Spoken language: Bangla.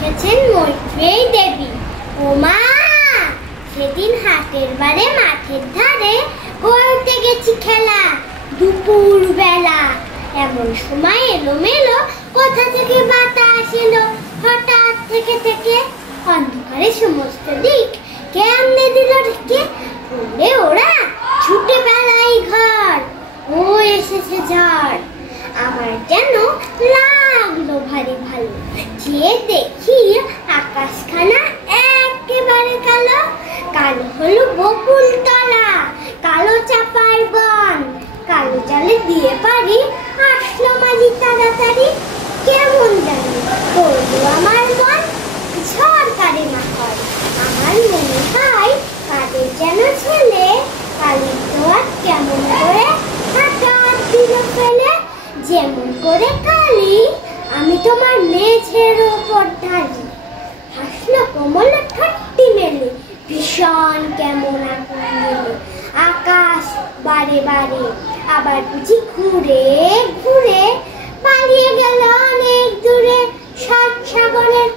এসেছেন মৈত্রেয়ী দেবী। ও মা, সেদিন হাটের বারে মাঠের ধারে করতে গেছি খেলা দুপুর বেলা। এমন সময় এলোমেলো কোথা থেকে বাতাস এলো হঠাৎ থেকে অন্ধকারে সমস্ত দিক কেমনে দিল ঢেকে। উড়ে ওরা ছুটে বেড়াই ঘর, ও এসেছে ঝড়। আমার যেন লাগলো ভারী ভালো, যে দেখি আকাশখানা একেবারে কালো। কালো হলো বকুল তলা, কালো চাপার বন, কালো জালে দিয়ে পারি আসলো মাঝি তাড়াতাড়ি। কেমন জানি করলো আমার মন সরকারি মাকড়। আমার মনে হয় কাদের যেন ছেলে কালির দোয়ার কেমন করে হঠাৎ দিল ফেলে। যেমন করে কালি আমি তোমার মেঝের ওপর ঢালি। হাসলো কোমল ঠাট্টি মেলে, ভীষণ কেমন আগুন মেলে। আকাশ বারে বারে আবার বুঝি ঘুরে ঘুরে পালিয়ে গেল অনেক দূরে। সাত সাগরের